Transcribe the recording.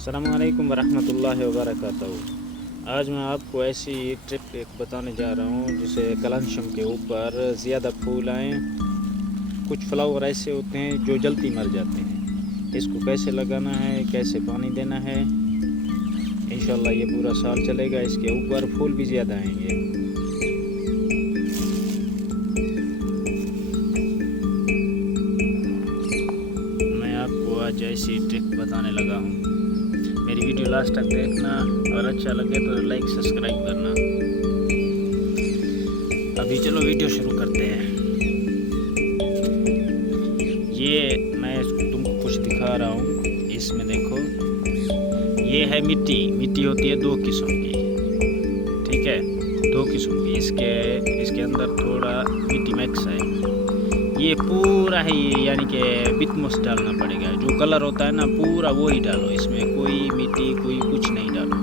अस्सलामुअलैकुम वरहमतुल्लाहि वबरकातुहू। आज मैं आपको ऐसी ट्रिप एक बताने जा रहा हूँ जिसे कलांशम के ऊपर ज़्यादा फूल आए। कुछ फ्लावर ऐसे होते हैं जो जल्दी मर जाते हैं। इसको कैसे लगाना है, कैसे पानी देना है, इंशाल्लाह ये पूरा साल चलेगा। इसके ऊपर फूल भी ज़्यादा आएंगे। मैं आपको आज ऐसी ट्रिक बताने लगा हूँ। मेरी वीडियो लास्ट तक देखना और अच्छा लगे तो लाइक सब्सक्राइब करना। अभी चलो वीडियो शुरू करते हैं। ये मैं तुमको कुछ दिखा रहा हूँ, इसमें देखो ये है मिट्टी होती है दो किस्म की, ठीक है, दो किस्म की। इसके अंदर थोड़ा मिट्टी मिक्स है। ये पूरा है, यानी कि बिटमस डालना पड़ेगा। जो कलर होता है ना पूरा वो ही डालो, इसमें कोई मिट्टी कोई कुछ नहीं डालो।